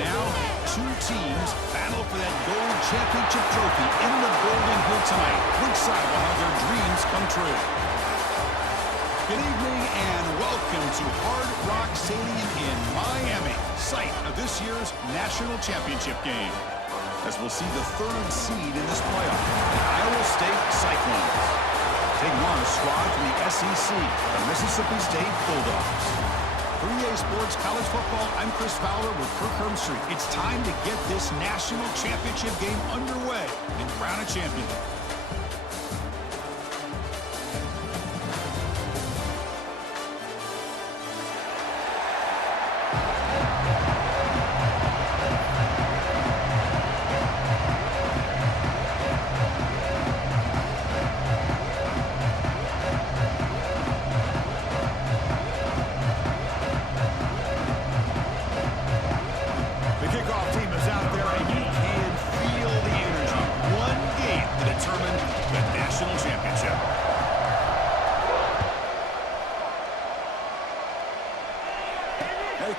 now, two teams battle for that gold championship trophy in the building here tonight. Which side will have their dreams come true? Good evening and welcome to Hard Rock Stadium in Miami, site of this year's national championship game. As we'll see the third seed in this playoff, the Iowa State Cyclones. Taking on a squad from the SEC, the Mississippi State Bulldogs. 3A Sports College Football, I'm Chris Fowler with Kirk Herbstreit. It's time to get this national championship game underway and crown a champion.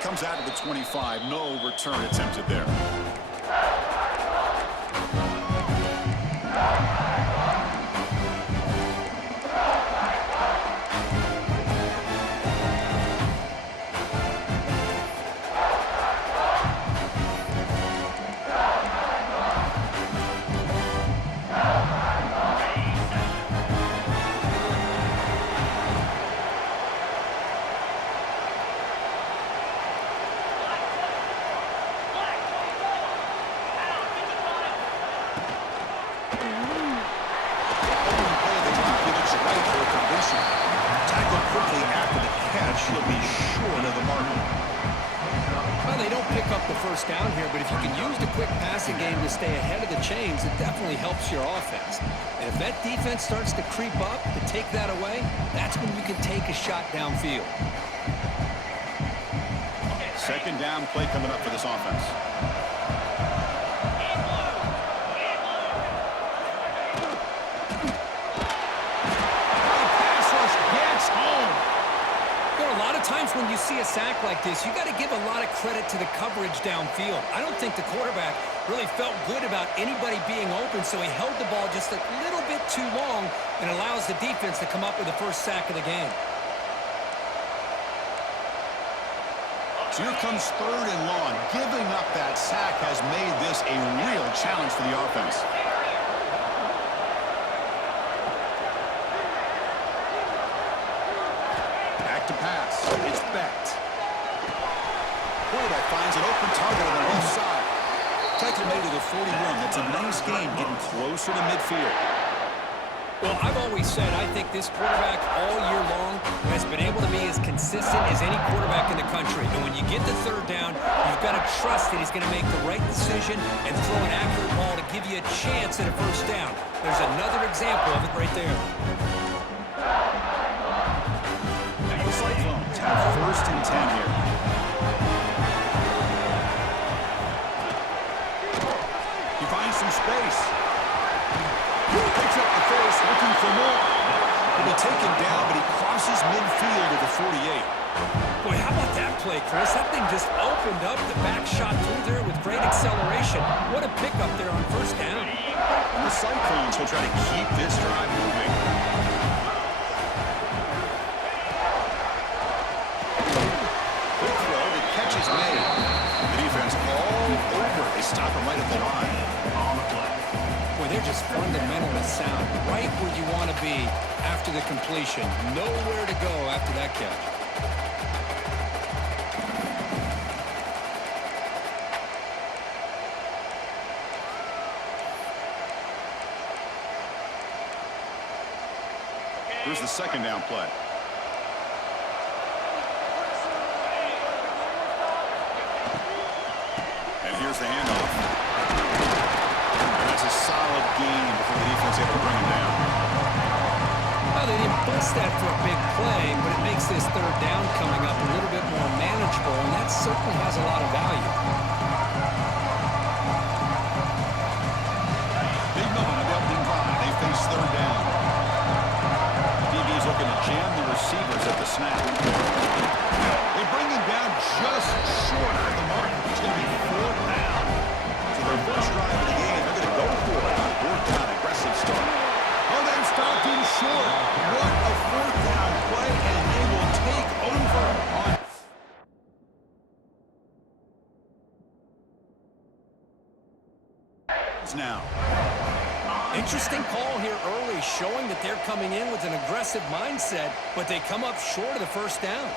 Comes out of the 25. No return attempted there. She'll be short of the mark. Well, they don't pick up the first down here, but if you can use the quick passing game to stay ahead of the chains, it definitely helps your offense. And if that defense starts to creep up to take that away, that's when you can take a shot downfield. Second down play coming up for this offense. Times when you see a sack like this, you got to give a lot of credit to the coverage downfield. I don't think the quarterback really felt good about anybody being open, so he held the ball just a little bit too long and allows the defense to come up with the first sack of the game. So here comes third and long. Giving up that sack has made this a real challenge for the offense. To pass. It's Becht. Quarterback finds an open target on the left side. Tackle made to the 41. That's a nice game getting closer to midfield. Well, I've always said I think this quarterback all year long has been able to be as consistent as any quarterback in the country. And when you get the third down, you've got to trust that he's going to make the right decision and throw an accurate ball to give you a chance at a first down. There's another example of it right there. Cyclones have first and 10 here. He finds some space. Picks up the face, looking for more. He'll be taken down, but he crosses midfield at the 48. Boy, how about that play, Chris? That thing just opened up the back shot through there with great acceleration. What a pickup there on first down. And the Cyclones will try to keep this drive moving. Stop him right at the line. Boy, they're just fundamentally sound. Right where you want to be after the completion. Nowhere to go after that catch. Here's the second down play. Here's the handoff. And that's a solid gain before the defense able to bring him down. Well, they didn't bust that for a big play, but it makes this third down coming up a little bit more manageable, and that certainly has a lot of value. Big moment of opening drive. They face third down. DB's looking to jam the receivers at the snap. They bring him down just short of the mark. It's going to be 4 Now. Interesting call here early, showing that they're coming in with an aggressive mindset, but they come up short of the first down.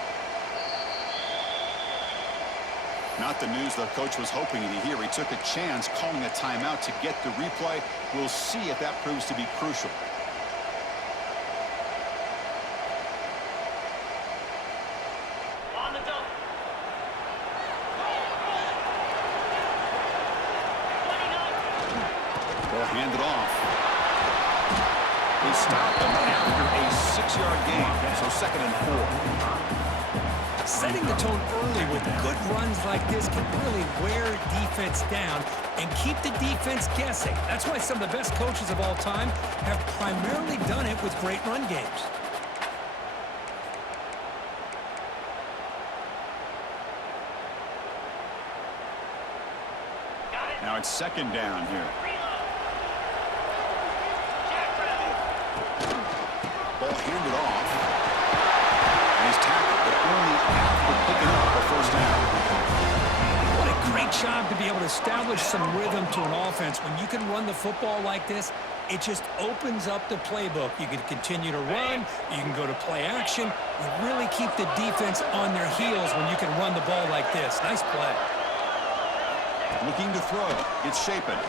Not the news the coach was hoping to hear. He took a chance calling a timeout to get the replay. We'll see if that proves to be crucial. They'll hand it off. They stop them after a 6-yard gain, so 2nd and 4. Setting the tone early with good runs like this can really wear defense down and keep the defense guessing. That's why some of the best coaches of all time have primarily done it with great run games. Now it's 2nd down here. Ball handed off. And he's tackled, but only after picking up a first down. What a great job to be able to establish some rhythm to an offense. When you can run the football like this, it just opens up the playbook. You can continue to run. You can go to play action. You really keep the defense on their heels when you can run the ball like this. Nice play. Looking to throw. It's Shapen.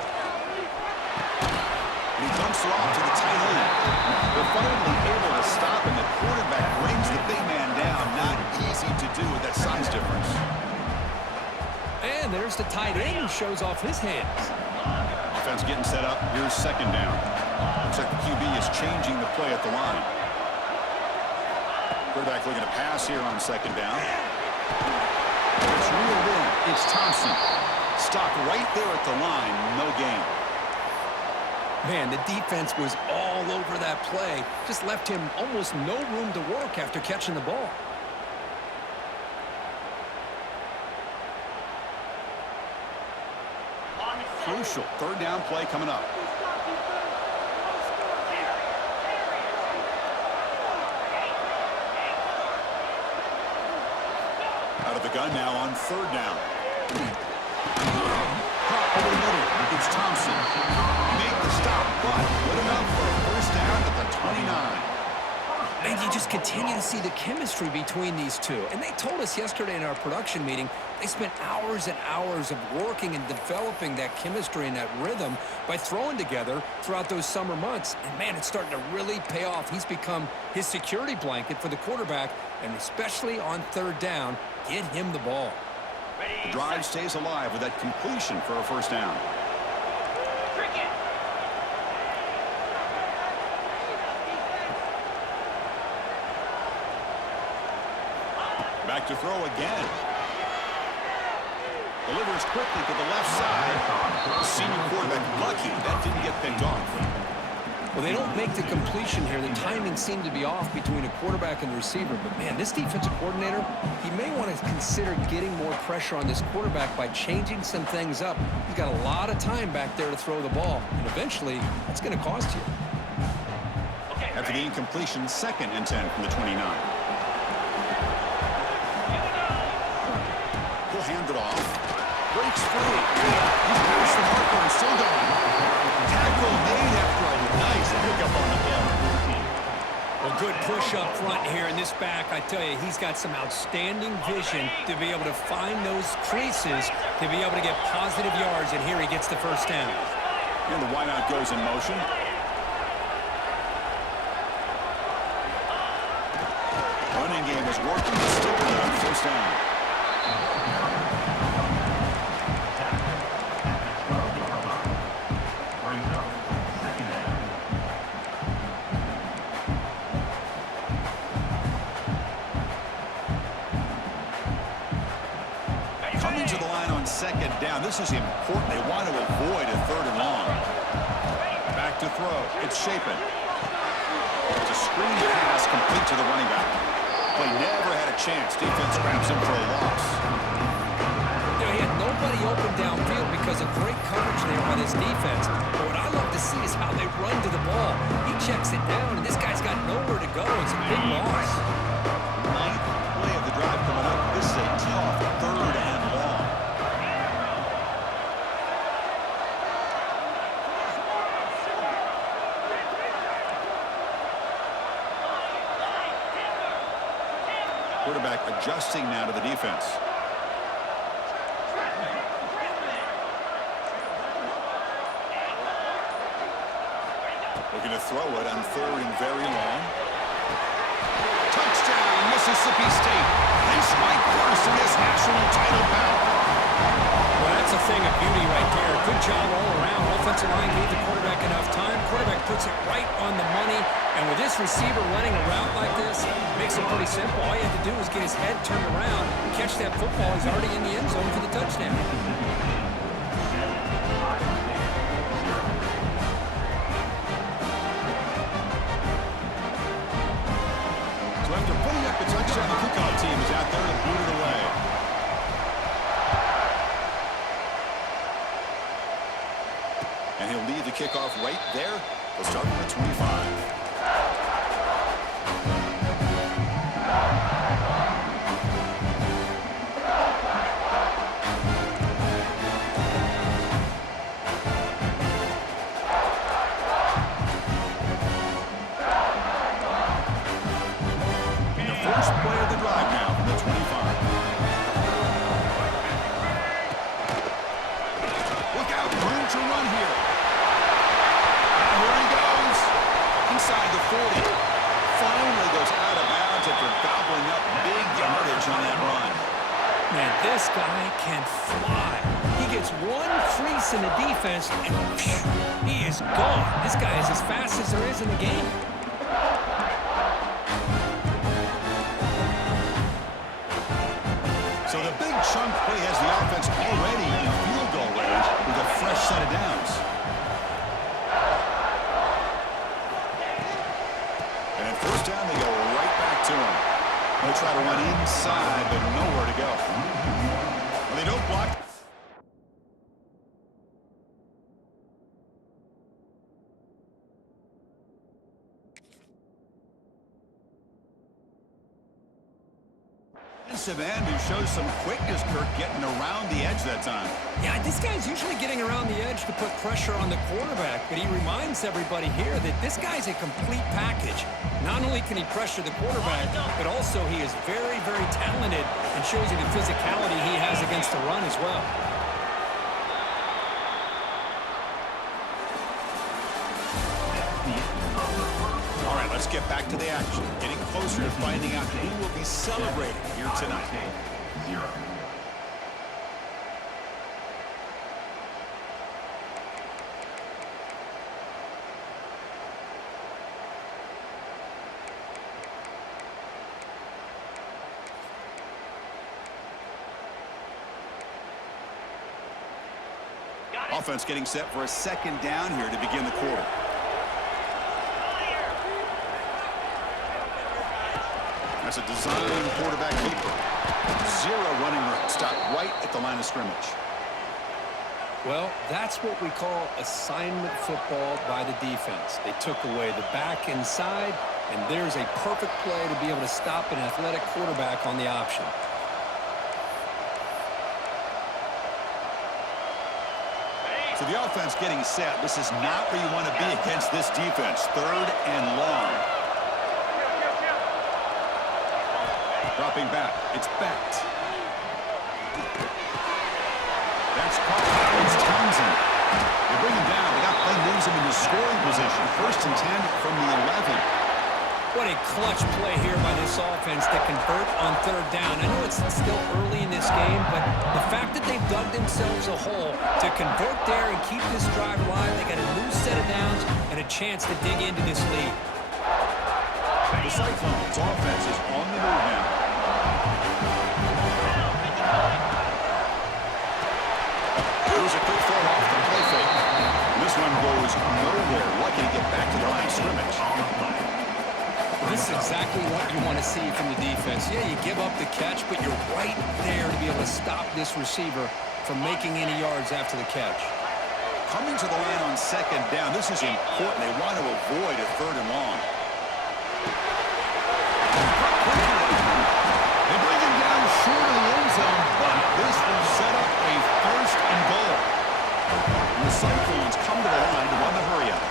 And he dumps it off to the tight end. They're finally able to stop him. The quarterback brings the big man down. Not easy to do with that size difference. And there's the tight end who shows off his hands. Offense getting set up. Here's 2nd down. Looks like the QB is changing the play at the line. Quarterback looking to pass here on 2nd down. It's reeled in. It's Thompson. Stopped right there at the line. No gain. Man, the defense was all over that play. Just left him almost no room to work after catching the ball. Crucial 3rd down play coming up. Out of the gun now on 3rd down. Caught over the middle. It's Thompson. Made the stop, but good enough for a first down at the 29. And you just continue to see the chemistry between these two. And they told us yesterday in our production meeting, they spent hours and hours of working and developing that chemistry and that rhythm by throwing together throughout those summer months. And, man, it's starting to really pay off. He's become his security blanket for the quarterback, and especially on 3rd down, get him the ball. The drive stays alive with that completion for a first down. Back to throw again. Delivers quickly to the left side. The senior quarterback lucky that didn't get picked off. Well, they don't make the completion here. The timing seemed to be off between a quarterback and the receiver. But, man, this defensive coordinator, he may want to consider getting more pressure on this quarterback by changing some things up. He's got a lot of time back there to throw the ball. And eventually, that's going to cost you. After the incompletion, 2nd and 10 from the 29. He'll hand it off. Breaks free. He's past the marker and still going. Tackle made after a nice pickup on the play. Well, good push up front here in this back. I tell you, he's got some outstanding vision to be able to find those creases, to be able to get positive yards, and here he gets the first down. And the wideout goes in motion. Running game is working. Still on first down. Coming to the line on 2nd down. This is important. They want to avoid a 3rd and long. Back to throw. It's Shapen. It's a screen pass complete to the running back. Play never had a chance. Defense grabs him for a loss. You know, he had nobody open downfield because of great coverage there by this defense. But what I love to see is how they run to the ball. He checks it down, and this guy's got nowhere to go. It's a big loss. 9th play of the drive coming up. This is a tough 3rd and long. quarterback adjusting now to the defense. Looking to throw it on 3rd and very long. Touchdown, Mississippi State. They strike first in this national title bout. Well, that's a thing of beauty right there. Good job all around. Offensive line gave the quarterback enough time. Quarterback puts it right on the money. And with this receiver running a route like this, makes it pretty simple. All you have to do is get his head turned around, catch that football. He's already in the end zone for the touchdown. So after putting up the touchdown, the kickoff team is out there to boot it away. And he'll leave the kickoff right there. We'll start from the 25. First play of the drive now from the 25. Look out, room to run here. And here he goes. Inside the 40. Finally goes out of bounds after gobbling up big yardage on that run. Man, this guy can fly. He gets one crease in the defense, and phew, he is gone. This guy is as fast as there is in the game. So the big chunk play has the offense already in field goal range with a fresh set of downs. And at first down, they go right back to him. They'll try to run inside, but nowhere to go. Well, they don't block. End who shows some quickness, Kirk, getting around the edge that time. Yeah, this guy's usually getting around the edge to put pressure on the quarterback, but he reminds everybody here that this guy's a complete package. Not only can he pressure the quarterback, but also he is very, very talented and shows you the physicality he has against the run as well. All right, let's get back to the action. Getting closer to finding out who will be celebrating here tonight. Offense getting set for a second down here to begin the quarter. That's a design quarterback keeper. Zero running room. Stop right at the line of scrimmage. Well, that's what we call assignment football by the defense. They took away the back inside, and there's a perfect play to be able to stop an athletic quarterback on the option. So the offense getting set. This is not where you want to be against this defense. 3rd and long. Dropping back. It's Becht. That's caught. It's Townsend. They bring him down. But that play moves him into scoring position. 1st and 10 from the 11. What a clutch play here by this offense to convert on 3rd down. I know it's still early in this game, but the fact that they've dug themselves a hole to convert there and keep this drive alive, they got a new set of downs and a chance to dig into this lead. The Cyclones offense is on the move now. Here's a quick throw off the play fake. This one goes nowhere. Lucky to get back to the line of scrimmage. This is exactly what you want to see from the defense. Yeah, you give up the catch, but you're right there to be able to stop this receiver from making any yards after the catch. Coming to the line on 2nd down, this is important. They want to avoid a 3rd and long. They bring him down short of the end zone, but this will set up a 1st and goal. And the Cyclones come to the line to run the hurry up.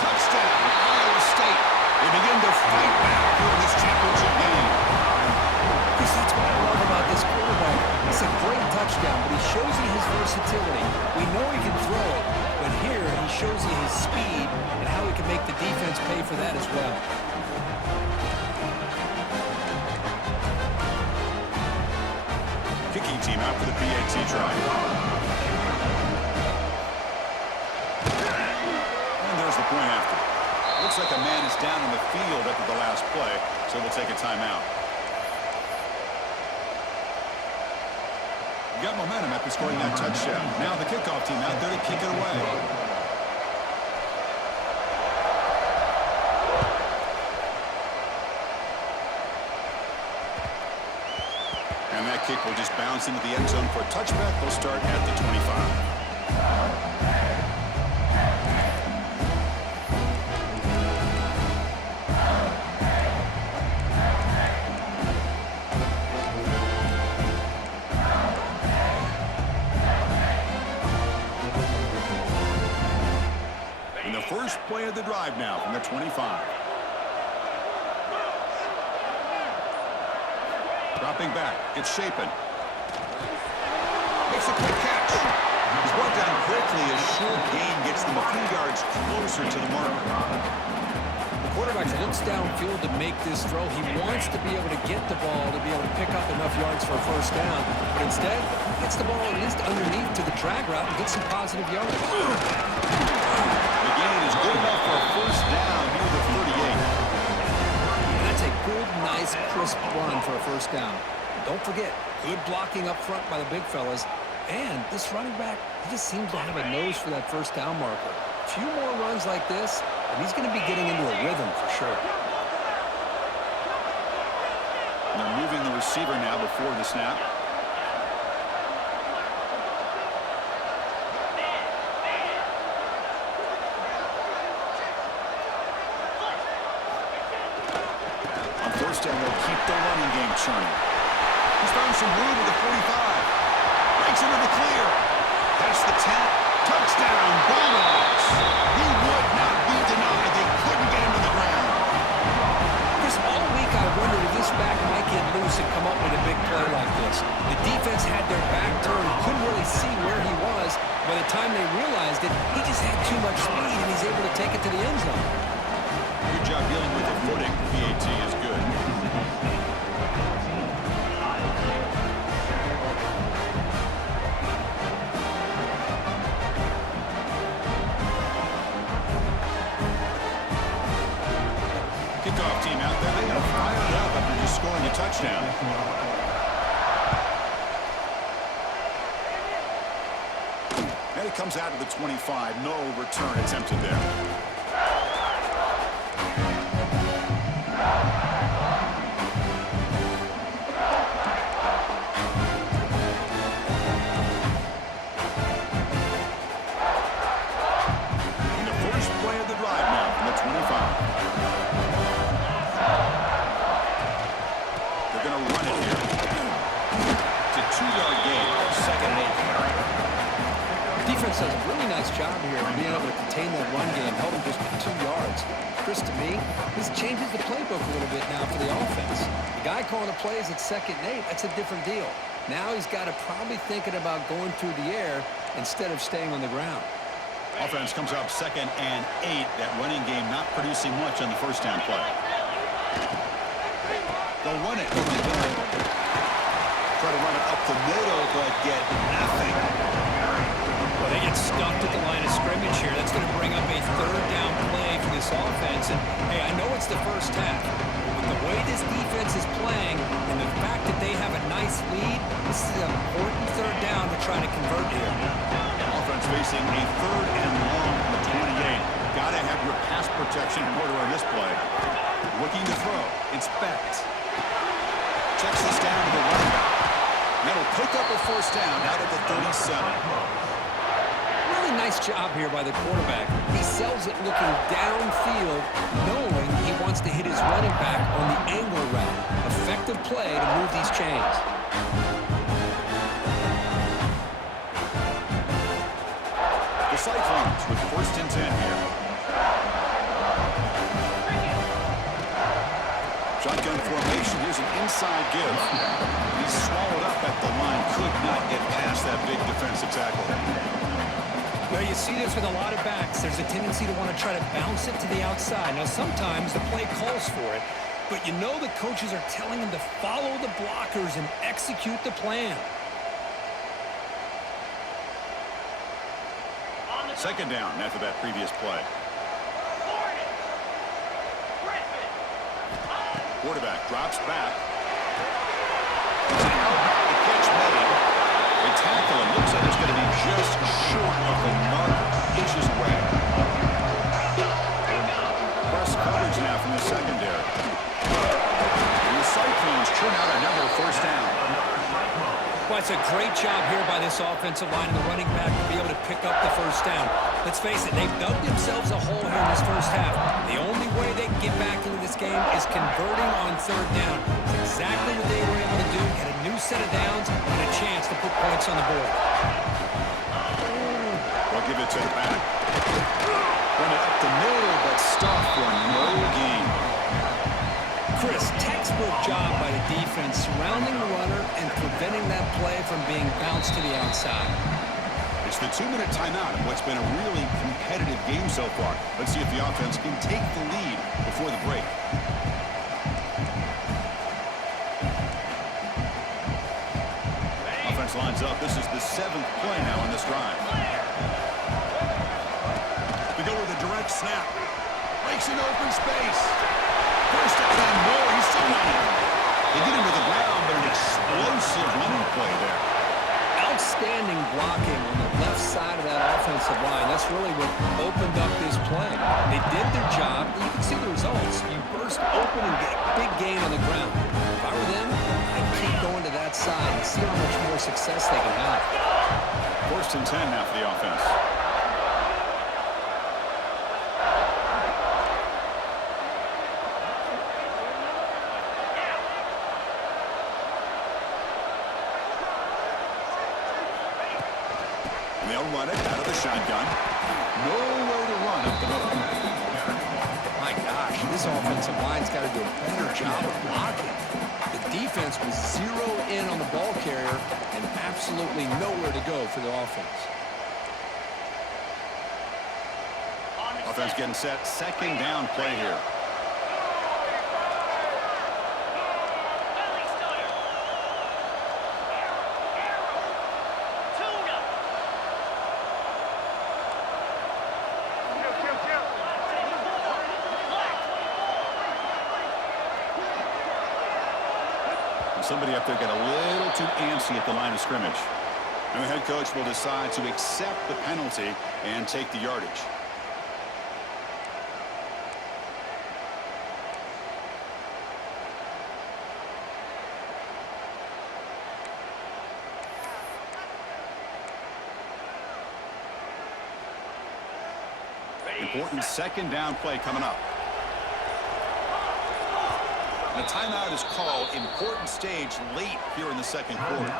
Touchdown, Iowa State. They begin to fight back here in this championship game. shows you his versatility. We know he can throw it, but here he shows you his speed and how he can make the defense pay for that as well. Kicking team out for the PAT try. And there's the point after. Looks like a man is down in the field after the last play, so we'll take a timeout. Got momentum after scoring that touchdown. Now the kickoff team out there to kick it away. And that kick will just bounce into the end zone for a touchback. They'll start at the 25. First play of the drive now from the 25. Dropping back. It's Shapen. Makes a quick catch. He's brought down quickly. A short gain gets them a few yards closer to the marker. The quarterback looks downfield to make this throw. He wants to be able to get the ball to be able to pick up enough yards for a first down. But instead, he gets the ball at least underneath to the drag route and gets some positive yards. Is good enough for a first down near the 38. And that's a good, nice, crisp run for a first down. Don't forget, good blocking up front by the big fellas. And this running back, he just seems to have a nose for that first down marker. A few more runs like this, and he's going to be getting into a rhythm for sure. And they're moving the receiver now before the snap. And they'll keep the running game churning. He's found some room at the 45. Breaks into the clear. That's the 10. Touchdown, Bulldogs. He would not be denied. They couldn't get him to the ground. Chris, all week I wondered if this back might get loose and come up with a big play like this. The defense had their back turned, couldn't really see where he was. By the time they realized it, he just had too much speed, and he's able to take it to the end zone. Good job dealing with the footing. PAT is good. Kickoff team out there. They got fired up after just scoring a touchdown. And it comes out of the 25. No return attempted there. Defense does a really nice job here of being able to contain that run game, held him just for 2 yards. Chris, to me, this changes the playbook a little bit now for the offense. The guy calling the plays at 2nd and 8, that's a different deal. Now he's got to probably thinking about going through the air instead of staying on the ground. Offense comes up 2nd and 8. That running game not producing much on the first down play. They'll run it. Try to run it up the middle, but get nothing. Well, they get stuffed at the line of scrimmage here. That's going to bring up a 3rd down play for this offense. And, hey, I know it's the first half, but with the way this defense is playing and the fact that they have a nice lead, this is an important 3rd down to try to convert here. Offense facing a 3rd and long from the 28. Got to have your pass protection in order on this play. Looking to throw. It's Becht. Checks this down to the running back. That'll pick up a first down out of the 37. Really nice job here by the quarterback. He sells it looking downfield, knowing he wants to hit his running back on the angle route. Effective play to move these chains. The Cyclones with 1st and 10 here. Shotgun formation. Here's an inside give. He's swallowed up at the line. Could not get past that big defensive tackle. Well, you see this with a lot of backs. There's a tendency to want to try to bounce it to the outside. Now, sometimes the play calls for it, but you know the coaches are telling him to follow the blockers and execute the plan. Second down after that previous play. Quarterback drops back. It's an out. The catch made. They tackle him. Looks like it's going to be just short of the mark. Inches away. Press coverage now from the secondary. And the Cyclones turn out another first down. Well, it's a great job here by this offensive line and the running back to be able to pick up the first down. Let's face it, they've dug themselves a hole here in this first half. The only way they can get back into this game is converting on third down. It's exactly what they were able to do. Get a new set of downs and a chance to put points on the board. They'll give it to the back. Run it up the middle, but stop for no gain. Chris, textbook job by the defense surrounding the runner and preventing that play from being bounced to the outside. It's the 2-minute timeout of what's been a really competitive game so far. Let's see if the offense can take the lead before the break. Offense lines up. This is the 7th play now on this drive. We go with a direct snap. Breaks an open space. First and 10 more. He's still running. They get him to the ground, but an explosive running play there. Outstanding blocking on the left side of that offensive line. That's really what opened up this play. They did their job, and you can see the results. You burst open and get a big gain on the ground. If I were them, I'd keep going to that side and see how much more success they can have. First and 10 now for the offense. They'll run it out of the shotgun. Nowhere to run up the middle. My gosh, this offensive line's got to do a better job of blocking. The defense was zero in on the ball carrier and absolutely nowhere to go for the offense. Offense getting set. Second down play here. Somebody up there got a little too antsy at the line of scrimmage. And the head coach will decide to accept the penalty and take the yardage. Important second down play coming up. And a timeout is called. Important stage late here in the second quarter.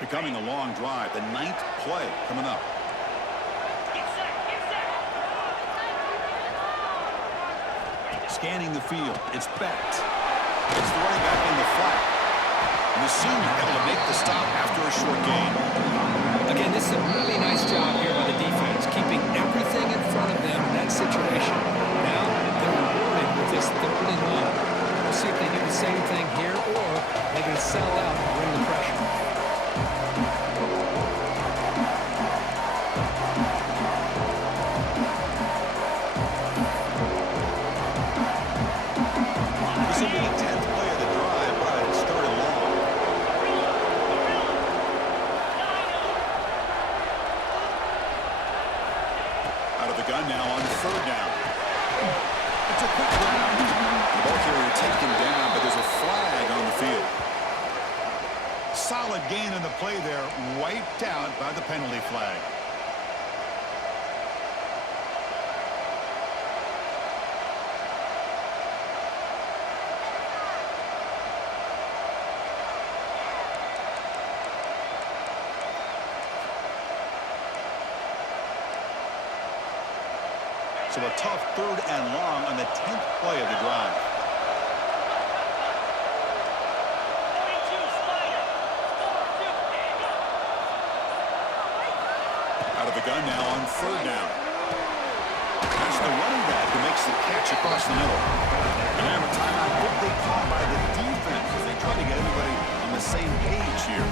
Becoming a long drive. The 9th play coming up. Scanning the field. It's Becht. It's the running back in the flat. And the senior able to make the stop after a short gain. Again, this is a really nice job here by the defense, keeping everything in front of them in that situation. Now they're rewarded with this 3rd and long. We'll see if they do the same thing here or they can settle out and bring the pressure. This will be the 10th play of the drive, but it started long. Out of the gun now on 3rd down. It's a quick round. The ball carrier taken down, but there's a flag on the field. Solid gain in the play there, wiped out by the penalty flag. So a tough 3rd and long on the 10th play of the drive. Out of the gun now on 3rd down. That's the running back who makes the catch across the middle. And they have a timeout quickly called by the defense as they try to get everybody on the same page here.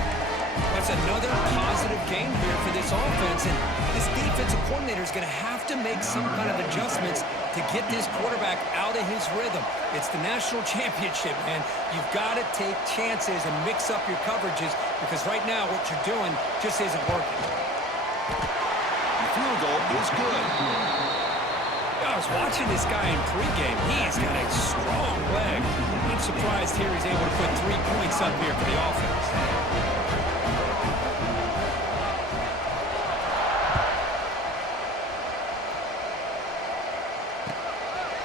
That's another positive game here for this offense, and this defensive coordinator is going to have to make some kind of adjustments to get this quarterback out of his rhythm. It's the national championship, man. You've got to take chances and mix up your coverages because right now what you're doing just isn't working. The field goal is good. I was watching this guy in pregame. He's got a strong leg. Not surprised here he's able to put 3 points up here for the offense.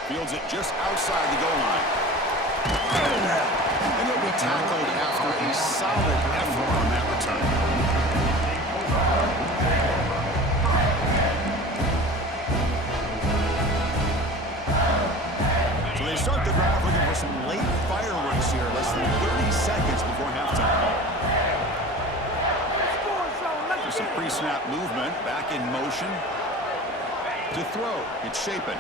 Fields it just outside the goal line. And he'll be tackled after a solid effort on that return. So they start the drive looking for some late fireworks here. Less than 30 seconds before halftime. There's some pre-snap movement. Back in motion. To throw. It's Shapen.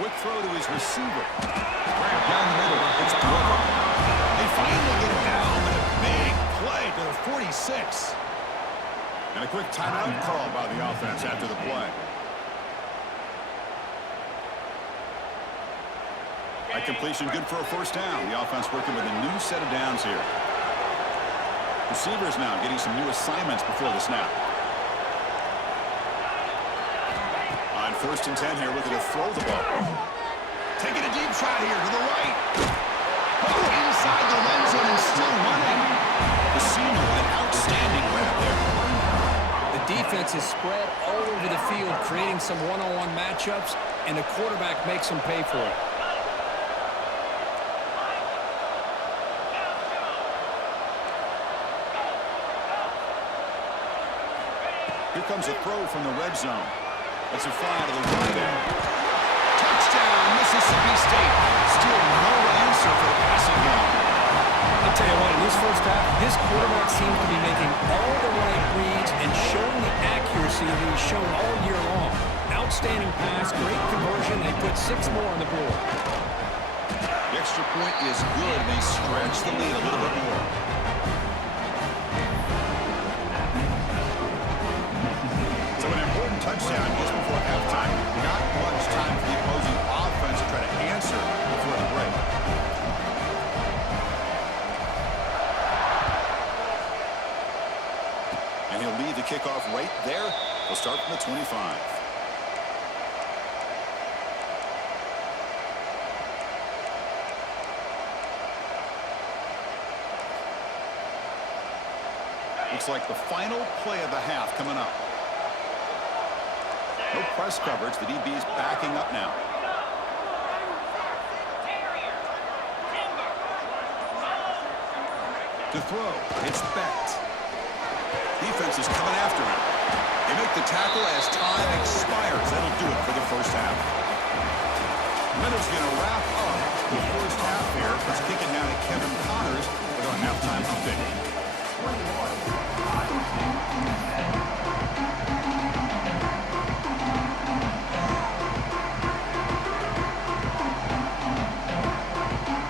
Quick throw to his receiver. Right down the middle. It's Glover. They finally get it down, but a big play to the 46. And a quick timeout call by the offense after the play. That completion good for a 1st down. The offense working with a new set of downs here. Receivers now getting some new assignments before the snap. 1st and 10 here, looking to throw the ball. Taking a deep shot here to the right. Oh, inside the end zone and still running. The senior, an outstanding grab there. The defense is spread all over the field, creating some one-on-one matchups, and the quarterback makes them pay for it. Here comes a throw from the red zone. That's a fly to the right. Touchdown, Mississippi State. Still no answer for the passing game. I'll tell you what, in this 1st half, this quarterback seems to be making all the right reads and showing the accuracy that he's shown all year long. Outstanding pass, great conversion. They put 6 more on the board. The extra point is good. They stretch the lead a little bit more. So an important touchdown just before halftime. Not much time for the opposing offense to try to answer before the break. And he'll lead the kickoff right there. We'll start from the 25. Looks like the final play of the half coming up. No press coverage. The DB's backing up now. To throw. It's Becht. Defense is coming after him. They make the tackle as time expires. That'll do it for the 1st half. Miller's going to wrap up the 1st half here. Let's kick it now to Kevin Connors with our halftime update.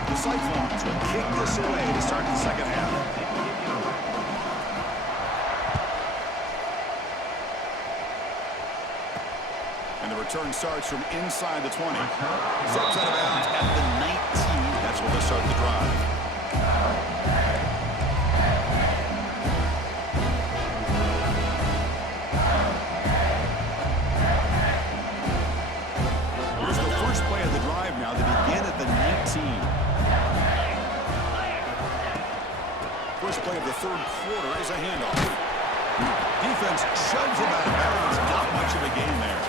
The Cyclones will kick this away to start the 2nd half. And the return starts from inside the 20. Steps out of bounds at the 19. That's where they'll start the drive. Here's the first play of the drive now. They begin at the 19. First play of the 3rd quarter is a handoff. Defense shoves him out of bounds. Not much of a gain there.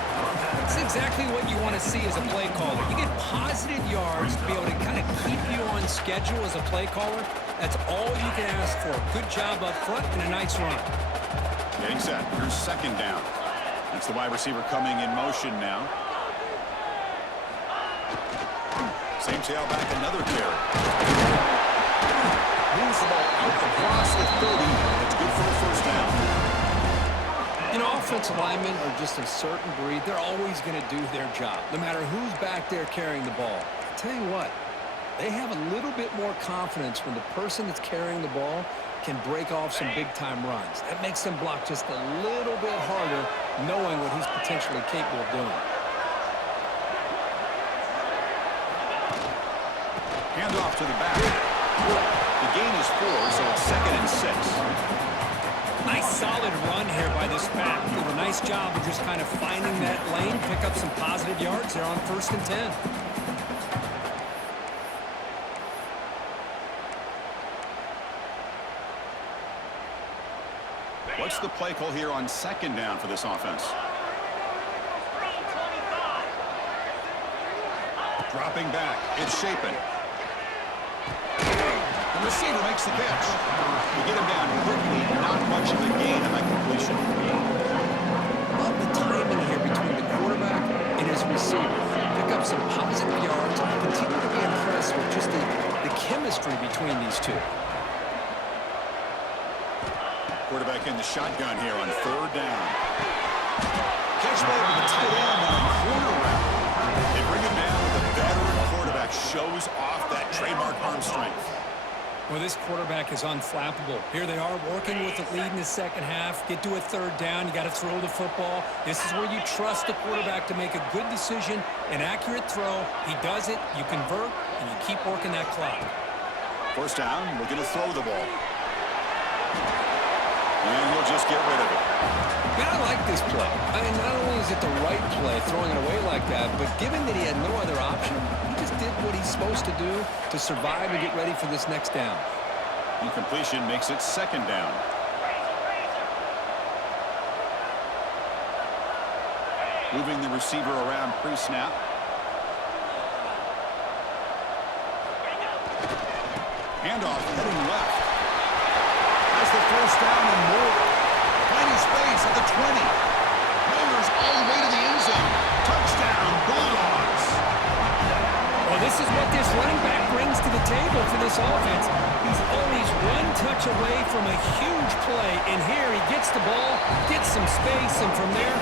It's exactly what you want to see as a play caller. You get positive yards to be able to kind of keep you on schedule as a play caller. That's all you can ask for. Good job up front and a nice run. Getting set. Here's 2nd down. That's the wide receiver coming in motion now. Same tailback, another carry. Moves the ball out across the 30. It's good for the first down. You know, offensive linemen are just a certain breed. They're always going to do their job, no matter who's back there carrying the ball. I'll tell you what, they have a little bit more confidence when the person that's carrying the ball can break off some big-time runs. That makes them block just a little bit harder, knowing what he's potentially capable of doing. Hand off to the back. The gain is 4, so it's 2nd and 6. Nice solid run here by this back. Did a nice job of just kind of finding that lane, pick up some positive yards there on 1st and 10. What's the play call here on 2nd down for this offense? Dropping back. It's Shapen. The receiver makes the catch. We get him down quickly. Not much of a gain on that completion. Love the timing here between the quarterback and his receiver. Pick up some positive yards. I continue to be impressed with just the chemistry between these two. Quarterback in the shotgun here on 3rd down. Catch ball with the tight end on a corner route. They bring him down. The veteran quarterback shows off that trademark arm strength. Well, this quarterback is unflappable. Here they are working with the lead in the 2nd half. Get to a 3rd down. You got to throw the football. This is where you trust the quarterback to make a good decision, an accurate throw. He does it. You convert, and you keep working that clock. 1st down. We're going to throw the ball. And he'll just get rid of it. Man, I like this play. I mean, not only is it the right play, throwing it away like that, but given that he had no other option, he just did what he's supposed to do to survive and get ready for this next down. Incompletion makes it 2nd down. Moving the receiver around pre-snap. Handoff heading left. Has the 1st down and more. Finding space at the 20. Motors all the way to the end zone. Touchdown, Bulldogs. Well, this is what this running back brings to the table for this offense. He's always one touch away from a huge play, and here he gets the ball, gets some space, and from there,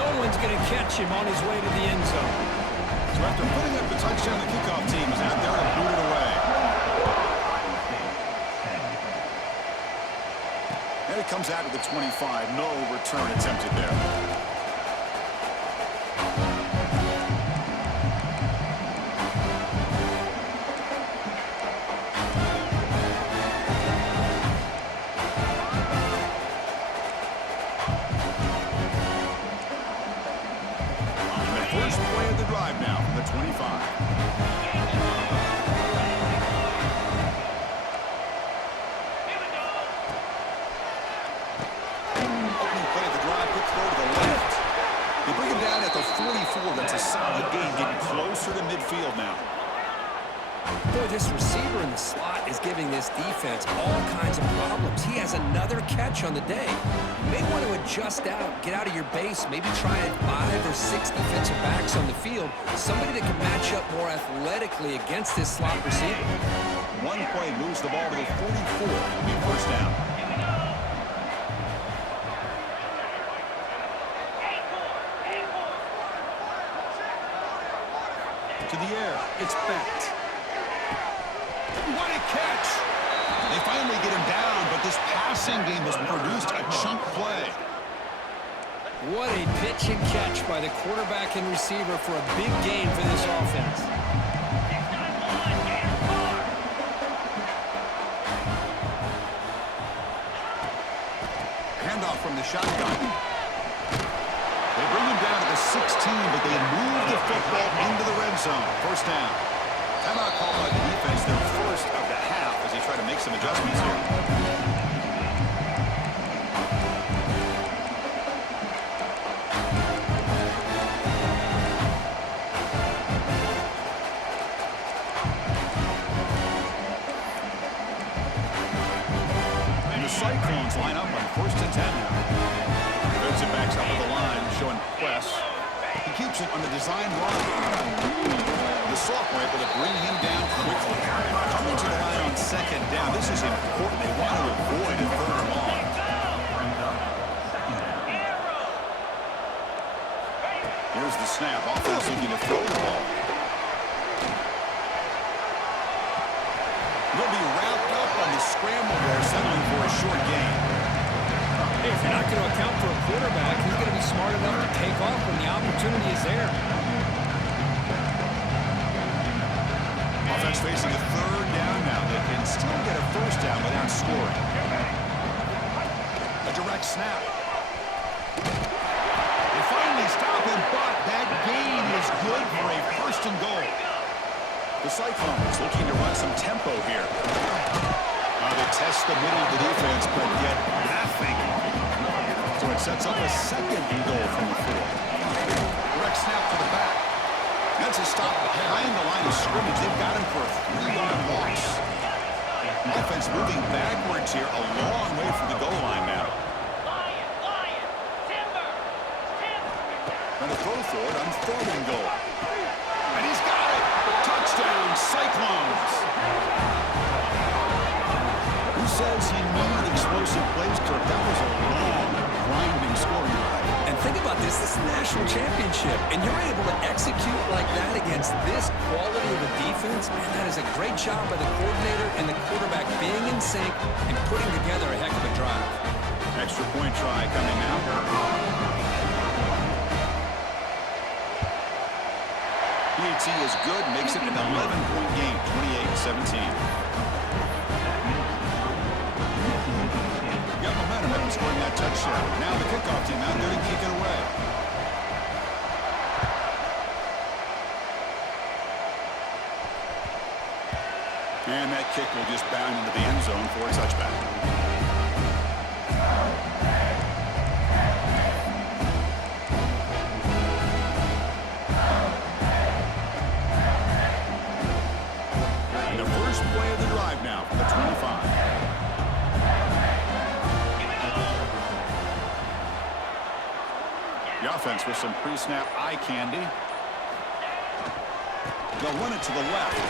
no one's going to catch him on his way to the end zone. So after putting up the touchdown, the kickoff team is out there to boot it away. And it comes out of the 25. No return attempted there. And the first play of the drive now from the 25. At the 44, that's a solid gain, getting closer to midfield now. Boy, this receiver in the slot is giving this defense all kinds of problems. He has another catch on the day. You may want to adjust out, get out of your base, maybe try 5 or 6 defensive backs on the field, somebody that can match up more athletically against this slot receiver. One play moves the ball to the 44. It'll be 1st down. To the air, it's Bent. What a catch! They finally get him down, but this passing game has produced a chunk play. What a pitch and catch by the quarterback and receiver for a big gain for this offense. Handoff from the shotgun. They bring him down to the 16, but they move the football into the red zone. 1st down. Timeout called by the defense, their 1st of the half, as they try to make some adjustments here. And the Cyclones line up on 1st and 10 now. Defensive backs up at the line, showing press. He keeps it on the design run. The sophomore able to bring him down quickly. Coming to the line on second down. This is important. They want to avoid a third and long. Here's the snap. Offense looking to throw the ball. They'll be wrapped up on the scramble there, settling for a short gain. Hey, if you're not going to account for a quarterback, he's going to be smart enough to take off when the opportunity is there. Offense facing a third down now. They can still get a first down without scoring. A direct snap. They finally stop him, but that gain is good for a first and goal. The Cyclones looking to run some tempo here. They test the middle of the defense, but get nothing. So it sets up a second and goal from the 4. Direct snap to the back. That's a stop behind the line of scrimmage. They've got him for a 3-yard loss. Offense moving backwards here, a long way from the goal line now. And a throw for it on 3rd and goal. And he's got it. Touchdown, Cyclones. Who says he needed explosive plays, Kirk? That was a long, grinding scoring drive. And think about this. This is the national championship, and you're able to execute like that against this quality of a defense. Man, that is a great job by the coordinator and the quarterback being in sync and putting together a heck of a drive. Extra point try coming now. PAT is good, makes it an 11-point game, 28-17. Got momentum after scoring that touchdown. Now the kickoff team out there to kick it away. And that kick will just bound into the end zone for a touchback. And the first play of the drive now from the 25. The offense with some pre-snap eye candy. They'll run it to the left.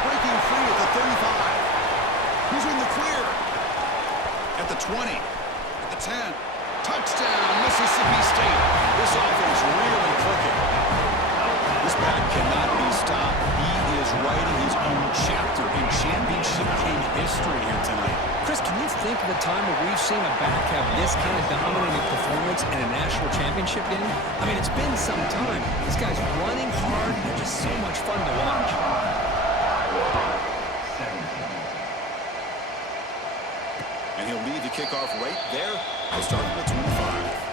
Breaking free at the 35. He's in the clear. At the 20. At the 10. Touchdown, Mississippi State. This offense really clicking. This back cannot be stopped. He is writing his own chapter in championship game history here tonight. Chris, can you think of a time where we've seen a back have this kind of dominating performance in a national championship game? I mean, it's been some time. This guy's running hard. They're just so much fun to watch. And he'll lead the kickoff right there. He'll start at the 25.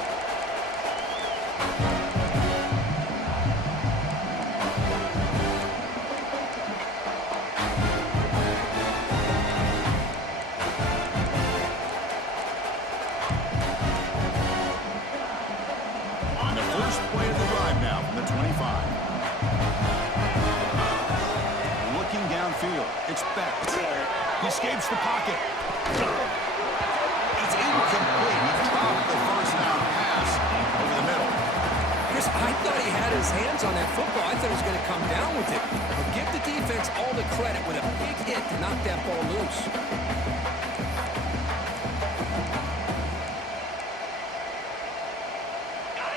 It's Beck. He escapes the pocket. It's incomplete. He dropped the first down pass over the middle. Chris, I thought he had his hands on that football. I thought he was going to come down with it. But give the defense all the credit with a big hit to knock that ball loose.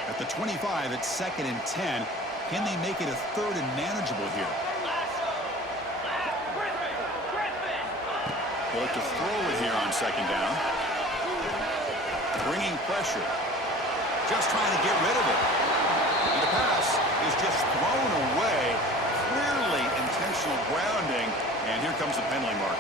At the 25, it's 2nd and 10. Can they make it a 3rd and manageable here? They look to throw it here on 2nd down. Bringing pressure. Just trying to get rid of it. And the pass is just thrown away. Clearly intentional grounding. And here comes the penalty mark.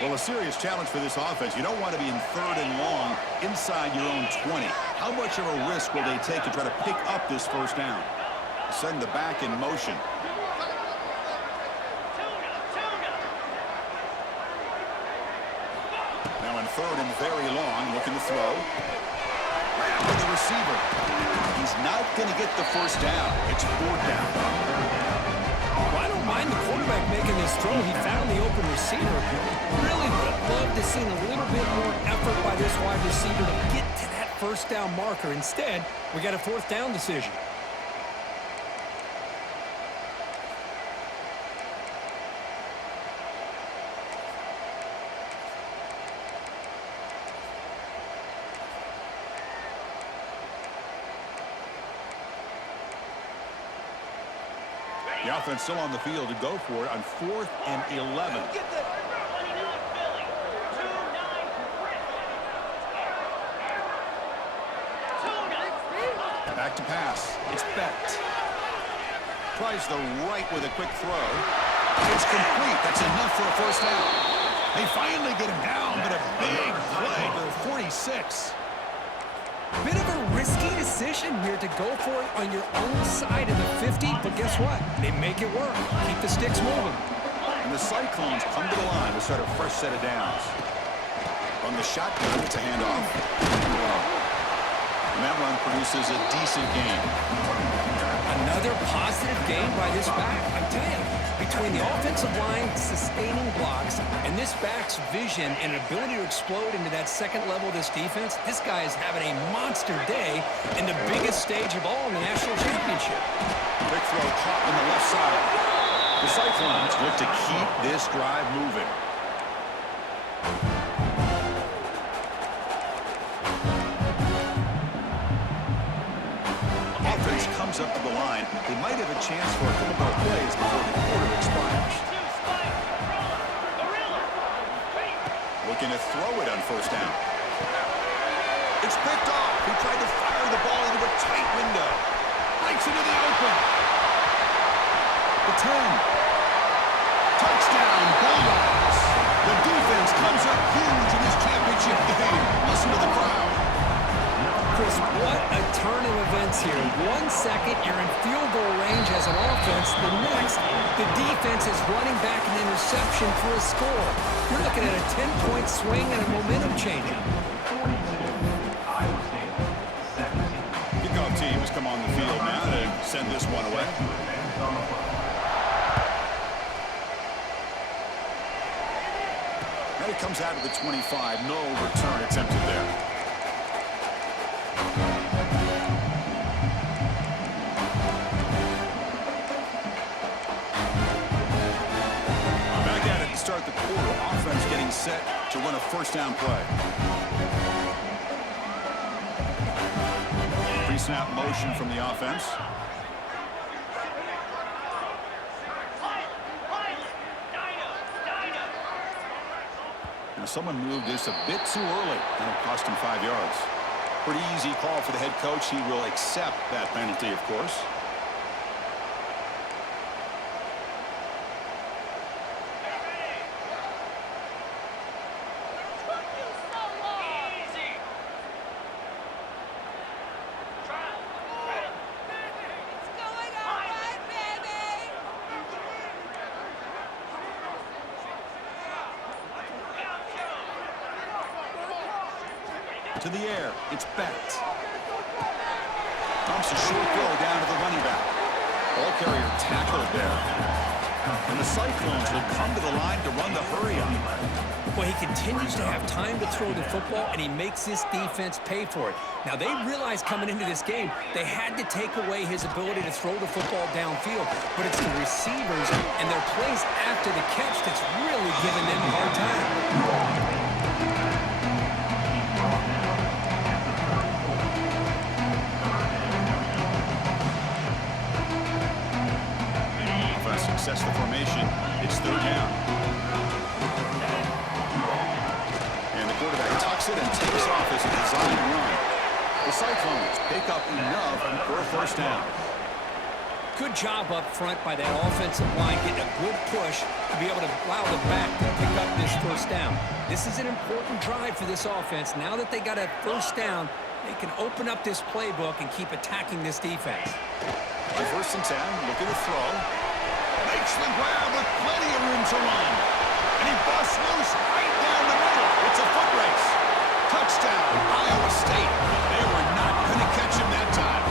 Well, a serious challenge for this offense. You don't want to be in 3rd and long inside your own 20. How much of a risk will they take to try to pick up this first down? Send the back in motion. Now in 3rd and very long, looking to throw. Right after the receiver. He's not going to get the first down. It's fourth down. Well, I don't mind the quarterback making this throw. He found the open receiver. Really would have loved to see a little bit more effort by this wide receiver to get to that first down marker. Instead, we got a fourth down decision. The offense still on the field to go for it on 4th and 11. Back to pass. It's Becht. Tries the right with a quick throw. It's complete. That's enough for a first down. They finally get him down, but a big play for 46. Bit of a risky decision here to go for it on your own side of the 50, but guess what? They make it work. Keep the sticks moving. And the Cyclones come to the line to start a fresh set of downs. On the shotgun, it's a handoff. And that run produces a decent gain. Another positive gain by this back. I'm telling you, between the offensive line sustaining blocks and this back's vision and ability to explode into that second level of this defense, this guy is having a monster day in the biggest stage of all in the national championship. Big throw caught on the left side. The Cyclones look to keep this drive moving. Offense comes up to the line. They might have a chance for a couple more plays before the quarter expires. Looking to throw it on first down. It's picked off. He tried to fire the ball into a tight window. Breaks into the open. The 10. Touchdown, Bulldogs. The defense comes up huge in this championship game. Listen to the crowd. Chris, what a turn of events here. 1 second, you're in field goal range as an offense. The next, the defense is running back an interception for a score. You're looking at a 10-point swing and a momentum changer. Kickoff team has come on the field now to send this one away. And it comes out of the 25. No return attempted there. Back at it to start the quarter. Offense getting set to run a first down play. Pre-snap motion from the offense. Now someone moved this a bit too early. That'll cost him 5 yards. Pretty easy call for the head coach. He will accept that penalty, of course. To the air, it's Becht. Dumps a short throw down to the running back. Ball carrier tackled there. And the Cyclones will come to the line to run the hurry-up. Well, he continues to have time to throw the football, and he makes this defense pay for it. Now, they realized coming into this game, they had to take away his ability to throw the football downfield. But it's the receivers and their plays after the catch that's really giving them a hard time. Success the formation. It's third down. And the quarterback tucks it and takes off as a designed run. The Cyclones pick up enough for a first down. Good job up front by that offensive line, getting a good push to be able to allow the back to pick up this first down. This is an important drive for this offense. Now that they got a first down, they can open up this playbook and keep attacking this defense. On first and 10, look at the throw. Makes the grab with plenty of room to run. And he busts loose right down the middle. It's a foot race. Touchdown, Iowa State. They were not going to catch him that time.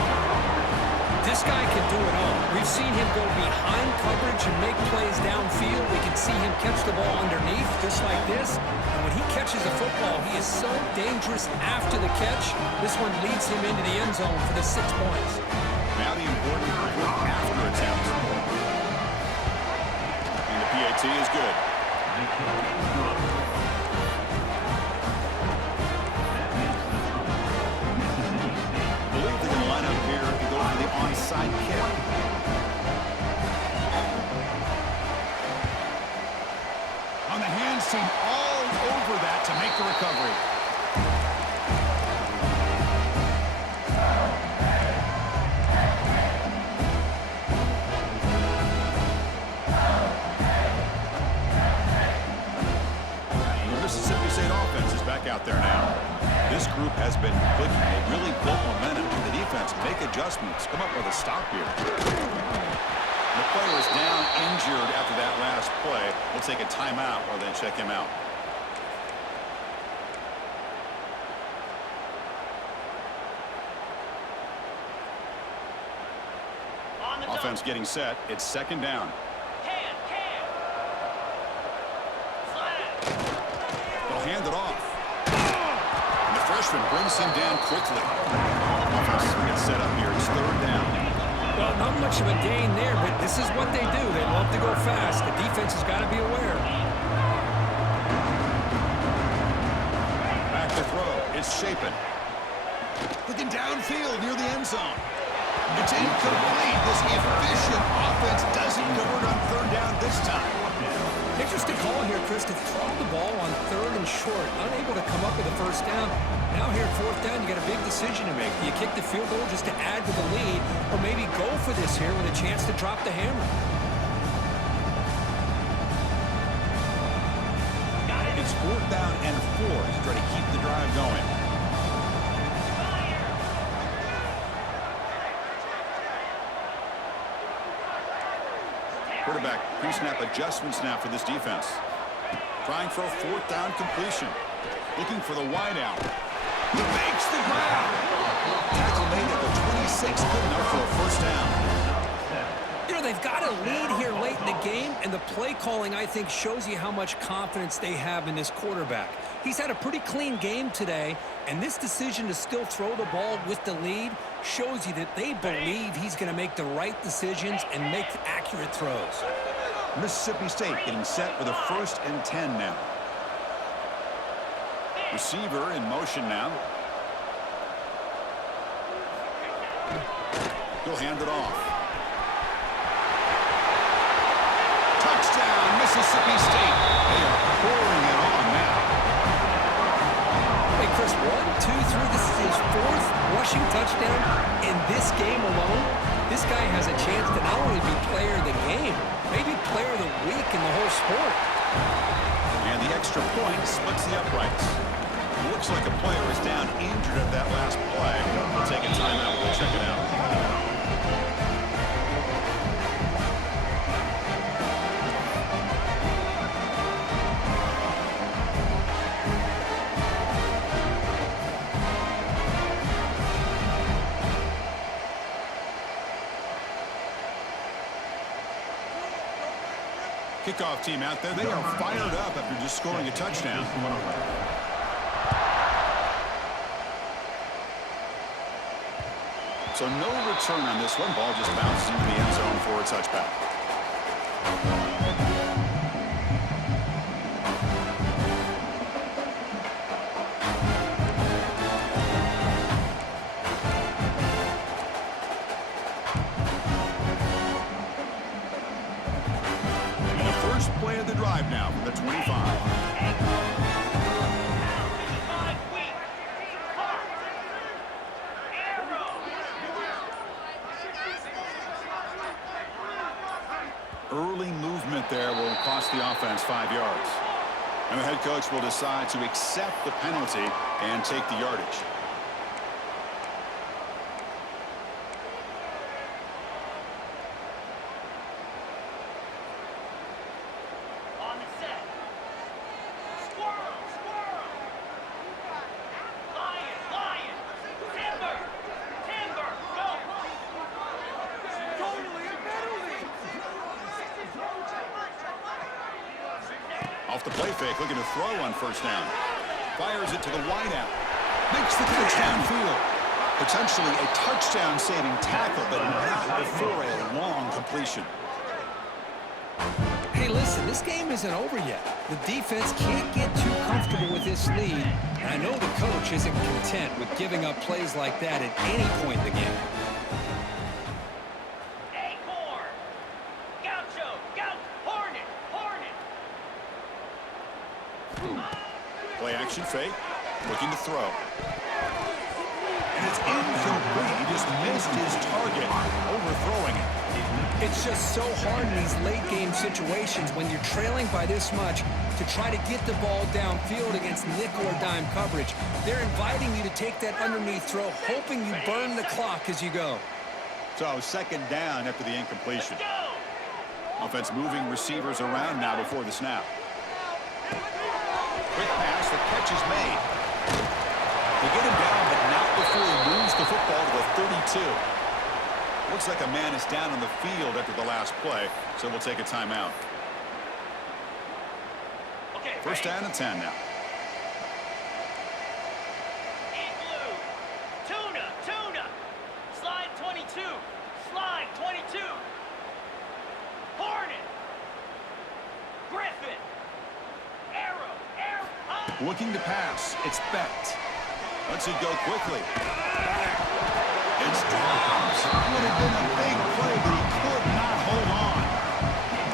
We've seen him go behind coverage and make plays downfield. We can see him catch the ball underneath just like this. And when he catches a football, he is so dangerous after the catch. This one leads him into the end zone for the 6 points. Now the important point after attempt. And the PAT is good. I believe they're going to line up here and go for the onside kick. On the hands team all over that to make the recovery. The Mississippi State offense is back out there now. This group has been clicking. They really built momentum to the defense. Make adjustments. Come up with a stop here. The player is down injured after that last play. We'll take a timeout or then check him out. Offense getting set. It's second down. They'll hand it off. And the freshman brings him down quickly. Offense gets set up here. It's third down. Well, not much of a gain there, but this is what they do. They love to go fast. The defense has got to be aware. Back to throw. It's Shapen. Looking downfield near the end zone. It's incomplete. This efficient offense doesn't convert on third down this time. Interesting call here, Chris, to throw the ball on third and short. Unable to come up with a first down. Now here, fourth down, you got a big decision to make. Do you kick the field goal just to add to the lead, or maybe go for this here with a chance to drop the hammer? It's fourth down and 4 to try to keep the drive going. Quarterback pre-snap adjustments now for this defense. Trying for a fourth down completion. Looking for the wide out. He makes the grab. Tackle made at the 26. Good enough for a first down. You know, they've got a lead here late in the game, and the play calling, I think, shows you how much confidence they have in this quarterback. He's had a pretty clean game today, and this decision to still throw the ball with the lead shows you that they believe he's going to make the right decisions and make accurate throws. Mississippi State getting set with a 1st and 10 now. Receiver in motion now. He'll hand it off. Touchdown, Mississippi State. They are pouring it on now. Hey, Chris, 1, 2, 3. This is his 4th rushing touchdown in this game alone. This guy has a chance to not only be player of the game, maybe player of the week in the whole sport. And the extra point splits the uprights. Looks like a player is down injured at that last play. We'll take a timeout. We'll check it out. Kickoff team out there. They are fired up after just scoring a touchdown. So no return on this one. Ball just bounces into the end zone for a touchback. And the first play of the drive now from the 25. Early movement there will cost the offense 5 yards. And the head coach will decide to accept the penalty and take the yardage. Off the play fake, looking to throw on first down. Fires it to the wideout. Makes the catch downfield. Potentially a touchdown-saving tackle, but not before a long completion. Hey, listen, this game isn't over yet. The defense can't get too comfortable with this lead. And I know the coach isn't content with giving up plays like that at any point in the game. Play action fake, looking to throw. And it's incomplete. He just missed his target, overthrowing it. It's just so hard in these late-game situations when you're trailing by this much to try to get the ball downfield against nickel or dime coverage. They're inviting you to take that underneath throw, hoping you burn the clock as you go. So second down after the incompletion. Offense moving receivers around now before the snap. Quick pass, the catch is made. They get him down, but not before he moves the football to the 32. Looks like a man is down on the field after the last play, so we'll take a timeout. First down and 10 now. Tuna. Slide 22. Slide 22. Hornet. Griffin. Arrow. Looking to pass. It's Becht. Lets it go quickly. It's drops. Would have been a big play, but he could not hold on.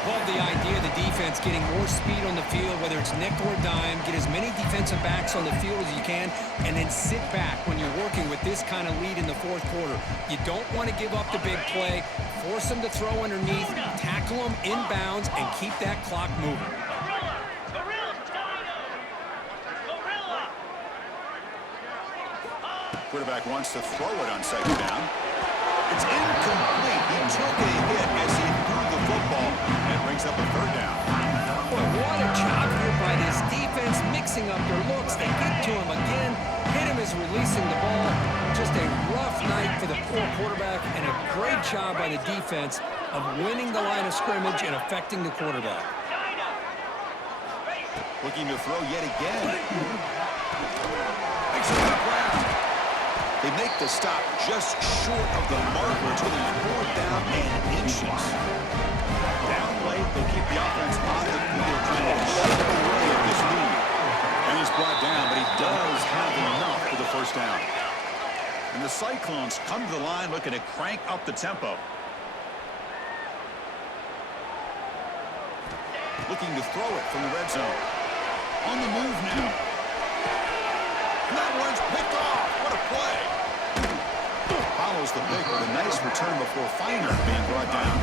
Love the idea of the defense getting more speed on the field, whether it's nickel or dime, get as many defensive backs on the field as you can, and then sit back when you're working with this kind of lead in the fourth quarter. You don't want to give up the big play, force them to throw underneath, tackle them inbounds, and keep that clock moving. Quarterback wants to throw it on second down. It's incomplete. He took a hit as he threw the football and brings up a third down. Boy, what a job here by this defense, mixing up their looks. They get to him again, hit him as releasing the ball. Just a rough night for the poor quarterback, and a great job by the defense of winning the line of scrimmage and affecting the quarterback. Looking to throw yet again. Makes it on the ground. They make the stop just short of the marker until he's 4th down and inches. Down late, they keep the offense on the field trying to chip away at this lead. And he's brought down, but he does have enough for the first down. And the Cyclones come to the line looking to crank up the tempo. Looking to throw it from the red zone. On the move now. And that one's picked off. What a play. Follows the pick with a nice return before Feiner being brought down.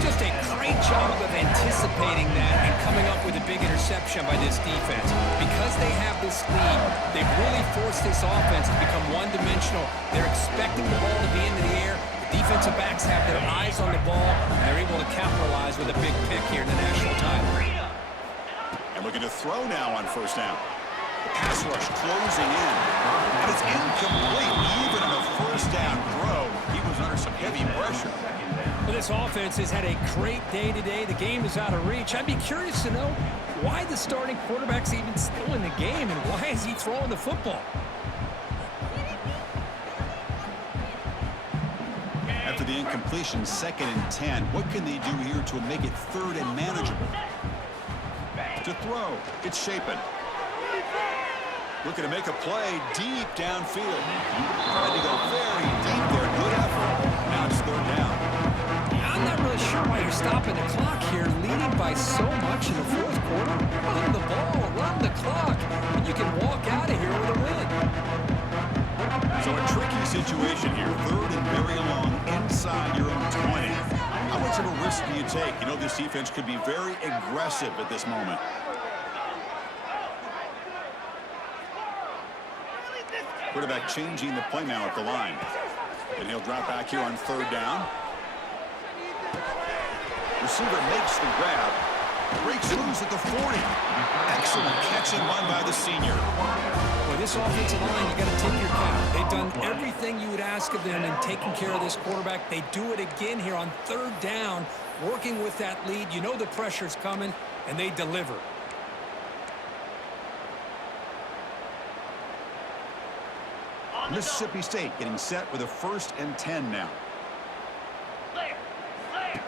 Just a great job of anticipating that and coming up with a big interception by this defense. Because they have this lead, they've really forced this offense to become one-dimensional. They're expecting the ball to be into the air. The defensive backs have their eyes on the ball, and they're able to capitalize with a big pick here in the national title. And looking to throw now on first down. The pass rush closing in. And it's incomplete. Even on a first down throw, he was under some heavy pressure. Well, this offense has had a great day today. The game is out of reach. I'd be curious to know why the starting quarterback's even still in the game, and why is he throwing the football? After the incompletion, 2nd and 10. What can they do here to make it 3rd and manageable? To throw. It's Shapen. Looking to make a play deep downfield. Trying to go very deep there. Good effort. Now it's 3rd down. I'm not really sure why you're stopping the clock here, leading by so much in the fourth quarter. Run the ball, run the clock, and you can walk out of here with a win. So a tricky situation here. 3rd and very long inside your own 20. How much of a risk do you take? You know this defense could be very aggressive at this moment. Quarterback changing the play now at the line. And he'll drop back here on 3rd down. Receiver makes the grab. Breaks loose at the 40. Excellent catch and run by the senior. Well, this offensive line, you got to take your cap. They've done everything you would ask of them in taking care of this quarterback. They do it again here on 3rd down, working with that lead. You know the pressure's coming. and they deliver. Mississippi State getting set with a 1st and 10 now. Clear. Clear.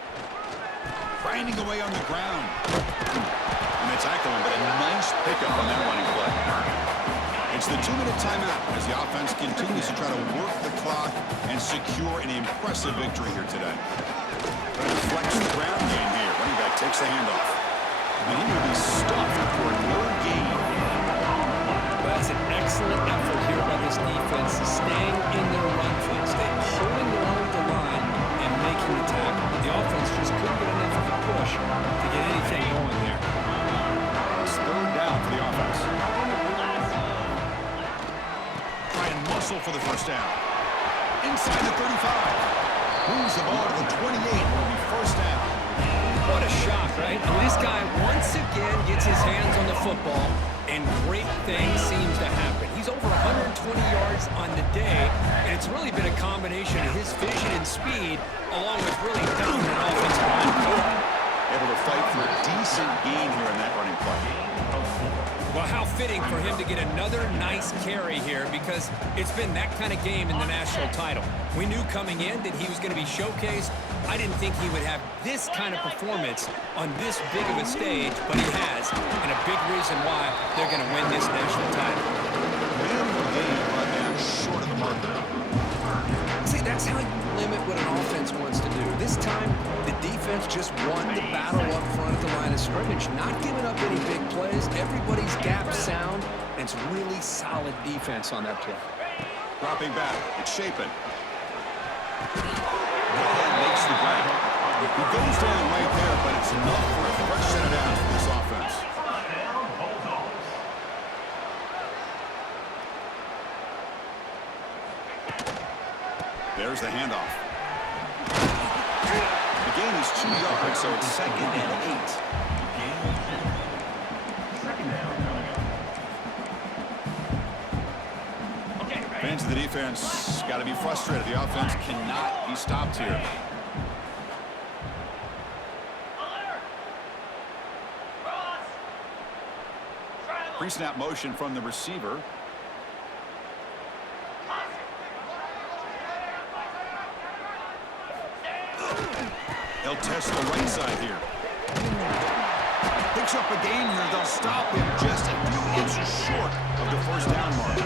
Grinding away on the ground. And they tackle him, but a nice pickup on that running play. It's the 2-minute timeout as the offense continues to try to work the clock and secure an impressive victory here today. Trying to flex the ground game here. Running back takes the handoff. And he will be stuffed for no gain. That's an excellent effort here by this defense, staying in their run fence, holding their own to line and making the tackle. The offense just couldn't get enough of a push to get anything going there. It's 3rd down for the offense. Try and muscle for the 1st down. Inside the 35. Moves the ball to the 28. Will be 1st down. What a shot, right? And this guy once again gets his hands on the football, and great things seems to happen. He's over 120 yards on the day, and it's really been a combination of his vision and speed, along with really dominant offensive line play. Able to fight for a decent gain here in that running play. Well, how fitting for him to get another nice carry here, because it's been that kind of game in the national title. We knew coming in that he was going to be showcased. I didn't think he would have this kind of performance on this big of a stage, but he has, and a big reason why they're going to win this national title. Minimal gain brought down short of the marker. See, that's how you limit what an offense wants to do. This time, the defense just won the battle up front at the line of scrimmage, not giving up any big plays. Everybody's gap sound, and it's really solid defense on that play. Dropping back. It's Shapen. Makes the grab. He goes down right there, but it's enough for a fresh set of downs for this offense. There's the handoff. The gain is 2 yards, so it's 2nd and 8. Fans of the defense got to be frustrated. The offense cannot be stopped here. Pre-snap motion from the receiver. They'll test the right side here. Picks up a gain here. They'll stop him just a few inches short of the 1st down mark.